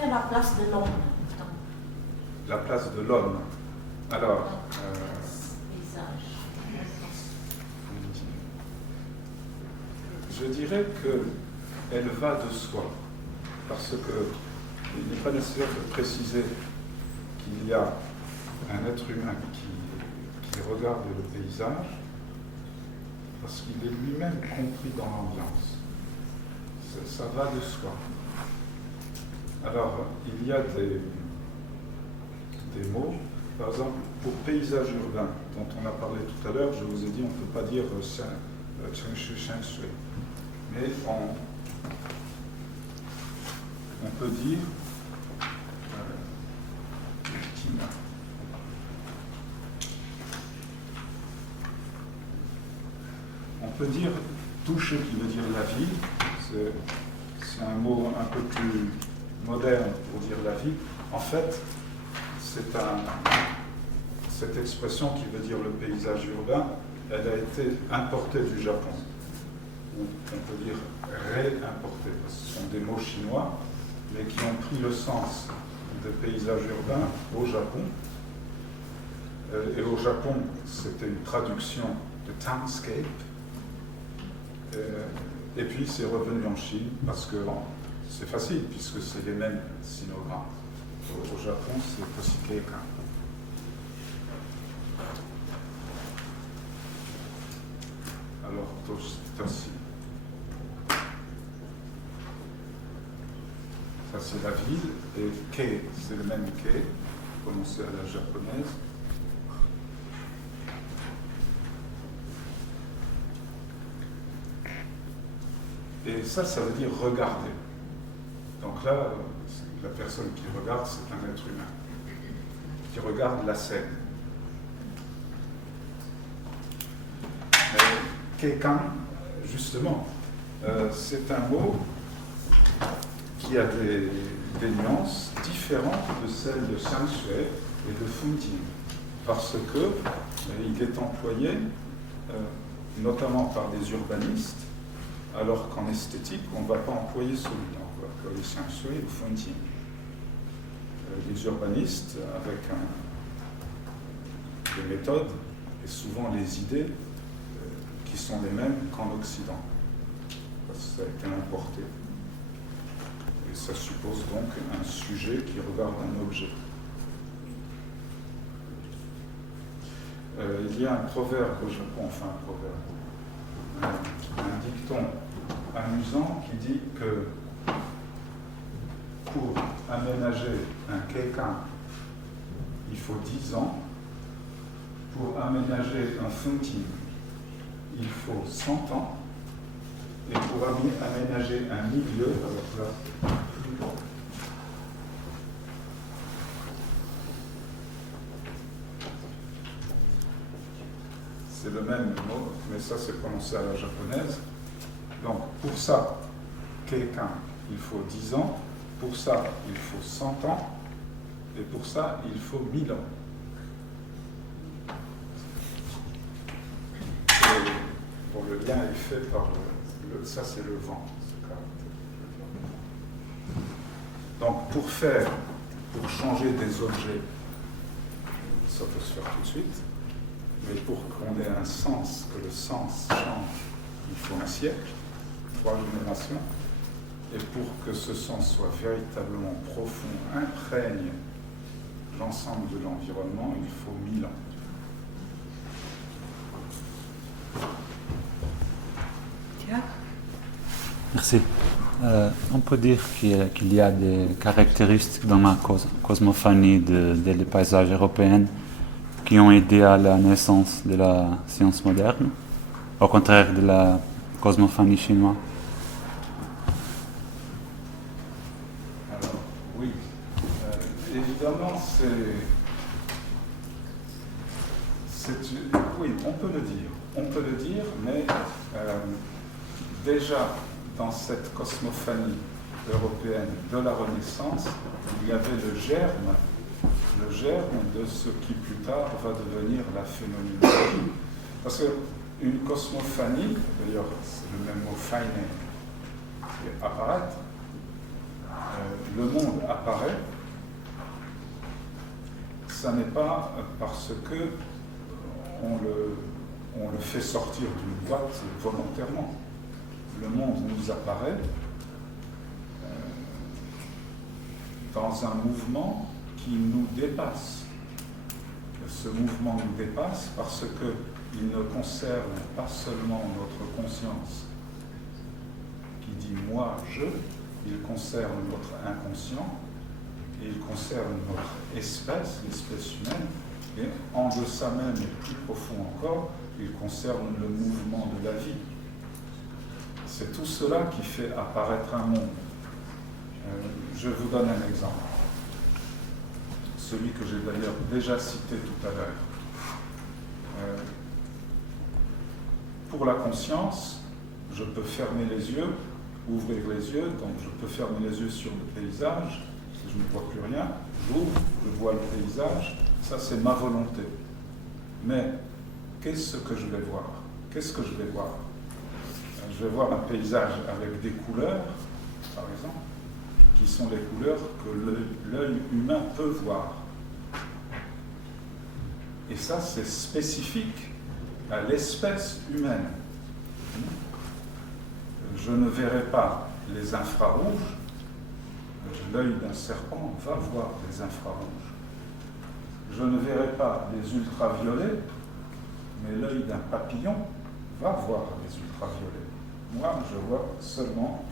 dirais la place de l'homme. La place de l'homme. Alors, paysage. je dirais qu'elle va de soi, parce qu'il n'est pas nécessaire de préciser qu'il y a un être humain qui regarde le paysage, parce qu'il est lui-même compris dans l'ambiance. Ça va de soi. Alors, il y a des mots, par exemple, pour paysage urbain, dont on a parlé tout à l'heure, je vous ai dit, on ne peut pas dire Cheng Shui, Sheng Shui. Mais on peut dire Tina. On peut dire toucher, qui veut dire la ville. C'est un mot un peu plus moderne pour dire la ville. En fait, cette expression qui veut dire le paysage urbain, elle a été importée du Japon. Ou on peut dire réimportée, parce que ce sont des mots chinois, mais qui ont pris le sens de paysage urbain au Japon. Et au Japon, c'était une traduction de townscape. Et puis c'est revenu en Chine, parce que c'est facile, puisque c'est les mêmes sinogrammes. Au Japon, c'est aussi quelqu'un. Alors, toshi. Ça, c'est la ville. Et kei, c'est le même kei, prononcé à la japonaise. Et ça veut dire regarder. Donc là, la personne qui regarde, c'est un être humain, qui regarde la scène. Keikan, justement, c'est un mot qui a des nuances différentes de celles de Sheng Shui et de Funting, parce qu'il est employé notamment par des urbanistes, alors qu'en esthétique, on ne va pas employer celui-là, on va employer Sheng Shui ou Funting. Les urbanistes, avec des méthodes et souvent les idées qui sont les mêmes qu'en Occident, parce que ça a été importé. Et ça suppose donc un sujet qui regarde un objet. Il y a un proverbe au Japon, enfin un proverbe, un dicton amusant qui dit que pour aménager un keikan, il faut 10 ans. Pour aménager un funting, il faut 100 ans. Et pour aménager un milieu, alors là, c'est le même mot, mais ça c'est prononcé à la japonaise. Donc pour ça, keikan, il faut 10 ans. Pour ça, il faut 100 ans, et pour ça, il faut 1000 ans. Et, bon, le lien est fait par ça, c'est le vent. Donc, pour changer des objets, ça peut se faire tout de suite, mais pour qu'on ait un sens, que le sens change, il faut un siècle, 3 générations. Et pour que ce sens soit véritablement profond, imprègne l'ensemble de l'environnement, il faut 1000 ans. Merci. On peut dire qu'il y a des caractéristiques dans la cosmophanie des paysages européens qui ont aidé à la naissance de la science moderne, au contraire de la cosmophanie chinoise. Évidemment, oui, on peut le dire, mais déjà dans cette cosmophanie européenne de la Renaissance, il y avait le germe de ce qui plus tard va devenir la phénoménologie. Parce qu'une cosmophanie, d'ailleurs c'est le même mot, feine, c'est apparaître, le monde apparaît ça n'est pas parce que on le fait sortir d'une boîte volontairement. Le monde nous apparaît dans un mouvement qui nous dépasse. Ce mouvement nous dépasse parce qu'il ne concerne pas seulement notre conscience qui dit « moi, je », il concerne notre inconscient et il concerne notre espèce, l'espèce humaine, et en deçà même et plus profond encore, il concerne le mouvement de la vie. C'est tout cela qui fait apparaître un monde. Je vous donne un exemple, celui que j'ai d'ailleurs déjà cité tout à l'heure. Pour la conscience, je peux fermer les yeux, ouvrir les yeux, donc je peux fermer les yeux sur le paysage, si je ne vois plus rien, j'ouvre, je vois le paysage, ça c'est ma volonté. Mais qu'est-ce que je vais voir? Qu'est-ce que je vais voir? Je vais voir un paysage avec des couleurs, par exemple, qui sont les couleurs que l'œil humain peut voir. Et ça, c'est spécifique à l'espèce humaine. Je ne verrai pas les infrarouges. L'œil d'un serpent va voir les infrarouges. Je ne verrai pas les ultraviolets, mais l'œil d'un papillon va voir les ultraviolets. Moi, je vois seulement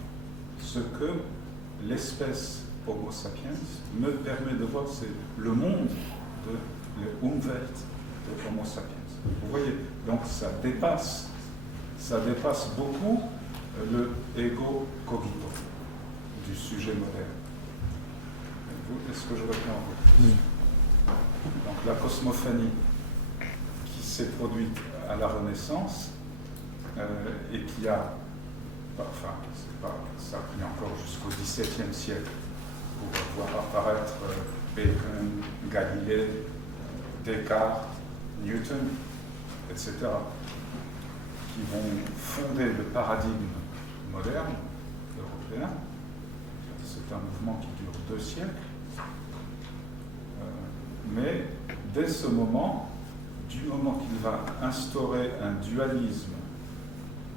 ce que l'espèce Homo sapiens me permet de voir, c'est le monde de l'Umwelt de Homo sapiens. Vous voyez, donc ça dépasse beaucoup le ego cogito du sujet moderne. Est-ce que je réponds à vous? Donc la cosmophanie qui s'est produite à la Renaissance et qui a, enfin, ça a pris encore jusqu'au XVIIe siècle pour voir apparaître Bacon, Galilée, Descartes, Newton, etc., qui vont fonder le paradigme moderne européen. C'est un mouvement qui dure 2 siècles. Mais dès ce moment, du moment qu'il va instaurer un dualisme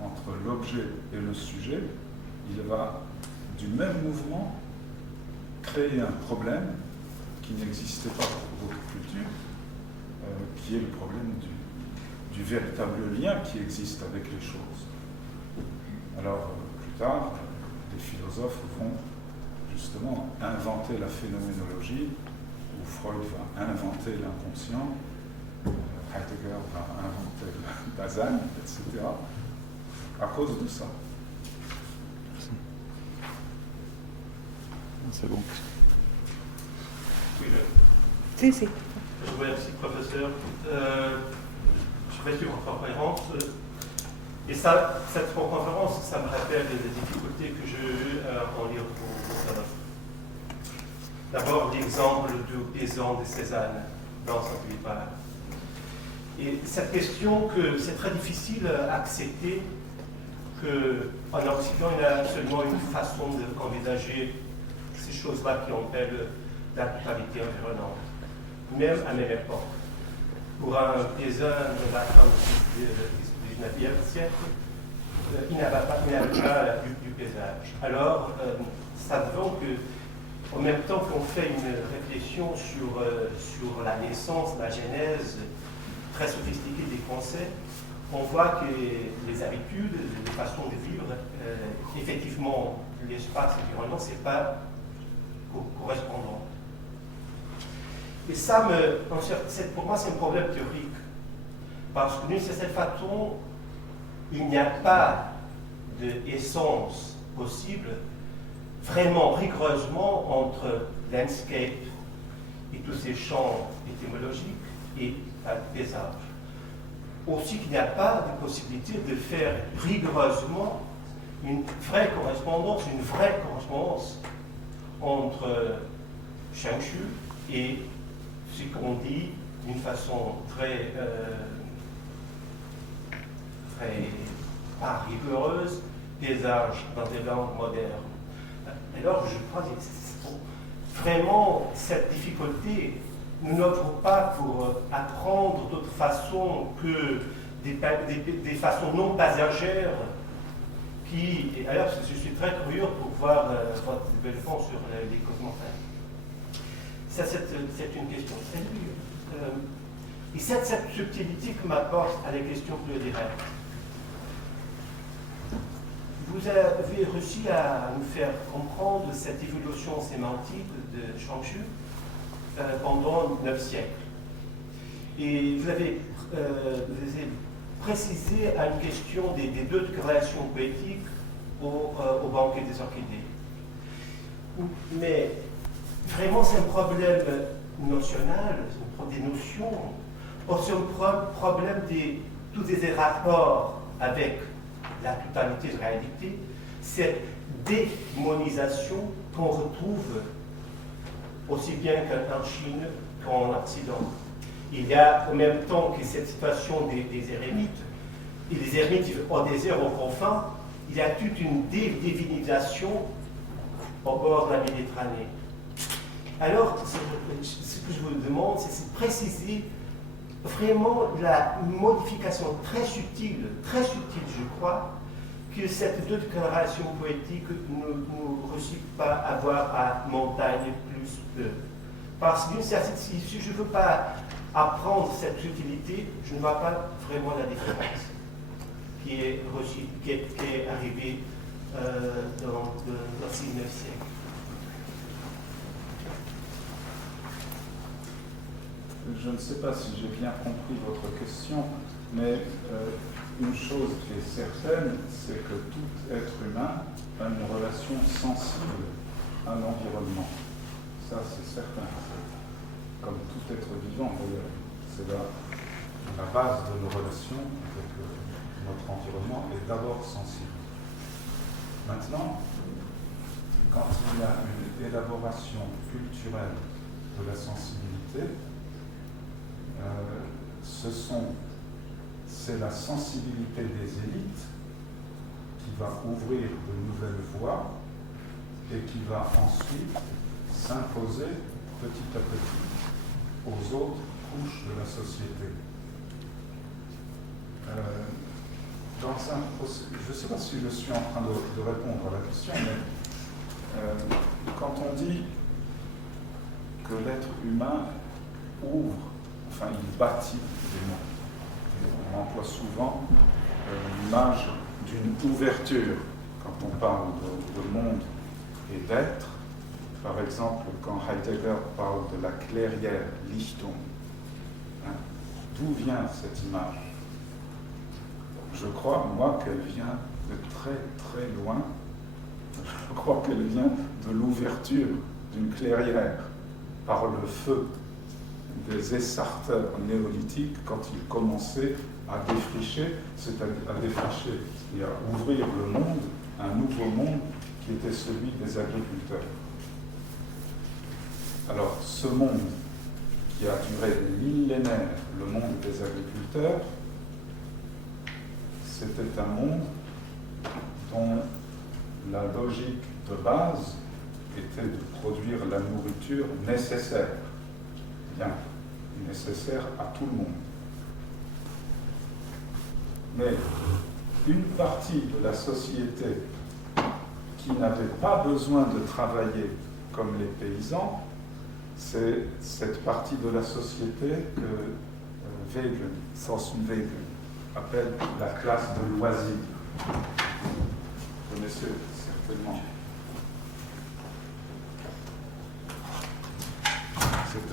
entre l'objet et le sujet, il va, du même mouvement, créer un problème qui n'existait pas pour d'autres cultures, qui est le problème du véritable lien qui existe avec les choses. Alors, plus tard, les philosophes vont justement inventer la phénoménologie, où Freud va inventer l'inconscient, Heidegger va inventer Dasein, etc., à cause de ça. C'est bon. Oui, Si, si. je vous remercie, professeur. Je vais suivre votre conférence. Et ça, cette conférence, ça me rappelle les difficultés que j'ai eues en lire vos travaux. D'abord, l'exemple du paysan de Cézanne dans son livre. Et cette question que c'est très difficile à accepter qu'en Occident, il y a seulement une façon d'envisager ces choses-là qui appellent la totalité environnante, même à même époque. Pour un paysan de la fin du XIXe siècle, il n'avait pas du paysage. Alors, ça devant que, en même temps qu'on fait une réflexion sur la naissance, la genèse très sophistiquée des concepts, on voit que les habitudes, les façons de vivre, effectivement, l'espace environnement, ce n'est pas correspondant. Et ça, pour moi, c'est un problème théorique. Parce que d'une certaine façon, il n'y a pas d'essence possible, vraiment rigoureusement, entre landscape et tous ces champs étymologiques et paysage. Aussi qu'il n'y a pas de possibilité de faire rigoureusement une vraie correspondance entre Changshu et ce qu'on dit d'une façon très pas rigoureuse, paysage dans des langues modernes. Alors je crois que vraiment cette difficulté nous n'œuvrons pas pour apprendre d'autres façons que des façons non passagères qui... Et alors, je suis très curieux pour voir votre développement sur les cosmophènes. Ça, c'est une question très dure. Et cette subtilité qui m'apporte à la question plus directe. Vous avez réussi à nous faire comprendre cette évolution sémantique de Chuang-Tzu pendant 9 siècles. Et vous avez précisé à une question des deux créations poétiques au banquet des orchidées. Mais vraiment, c'est un problème notionnel, des notions, c'est un problème de tous ces rapports avec la totalité de réalité, cette démonisation qu'on retrouve aussi bien qu'en Chine qu'en Occident. Il y a en même temps que cette situation des ermites, et les ermites au désert, au confins, il y a toute une divinisation au bord de la Méditerranée. Alors, ce que je vous demande, c'est de préciser vraiment la modification très subtile, je crois, que cette déclaration poétique ne réussit pas à avoir à montagne plus peu. Parce que si je ne veux pas apprendre cette subtilité, je ne vois pas vraiment la différence qui est arrivée dans le 19e siècle. Je ne sais pas si j'ai bien compris votre question, mais une chose qui est certaine, c'est que tout être humain a une relation sensible à l'environnement. Ça, c'est certain. Comme tout être vivant, d'ailleurs. C'est la base de nos relations avec notre environnement est d'abord sensible. Maintenant, quand il y a une élaboration culturelle de la sensibilité, c'est la sensibilité des élites qui va ouvrir de nouvelles voies et qui va ensuite s'imposer petit à petit aux autres couches de la société. Je ne sais pas si je suis en train de répondre à la question, mais quand on dit que l'être humain ouvre, enfin il bâtit des mondes, et on emploie souvent l'image d'une ouverture quand on parle de monde et d'être. Par exemple, quand Heidegger parle de la clairière, Lichtung, d'où vient cette image? Je crois, moi, qu'elle vient de très très loin. Je crois qu'elle vient de l'ouverture d'une clairière par le feu des essarteurs néolithiques quand ils commençaient à défricher, c'est-à-dire à défricher et à ouvrir le monde, un nouveau monde qui était celui des agriculteurs. Alors, ce monde qui a duré des millénaires, le monde des agriculteurs, c'était un monde dont la logique de base était de produire la nourriture nécessaire, bien, nécessaire à tout le monde. Mais une partie de la société qui n'avait pas besoin de travailler comme les paysans, c'est cette partie de la société que Thorsten Veblen appelle la classe de loisirs. Vous connaissez certainement. C'est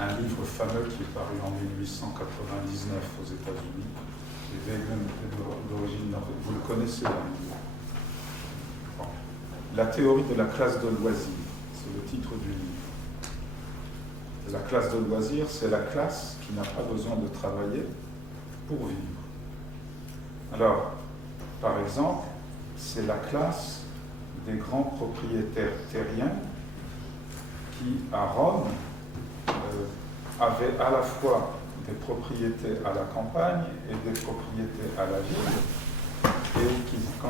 un livre fameux qui est paru en 1899 aux États-Unis. Et Veblen était d'origine norvégienne. Vous le connaissez, bon. La théorie de la classe de loisirs. C'est le titre du livre. La classe de loisirs, c'est la classe qui n'a pas besoin de travailler pour vivre. Alors, par exemple, c'est la classe des grands propriétaires terriens qui, à Rome, avaient à la fois des propriétés à la campagne et des propriétés à la ville, et qui, quand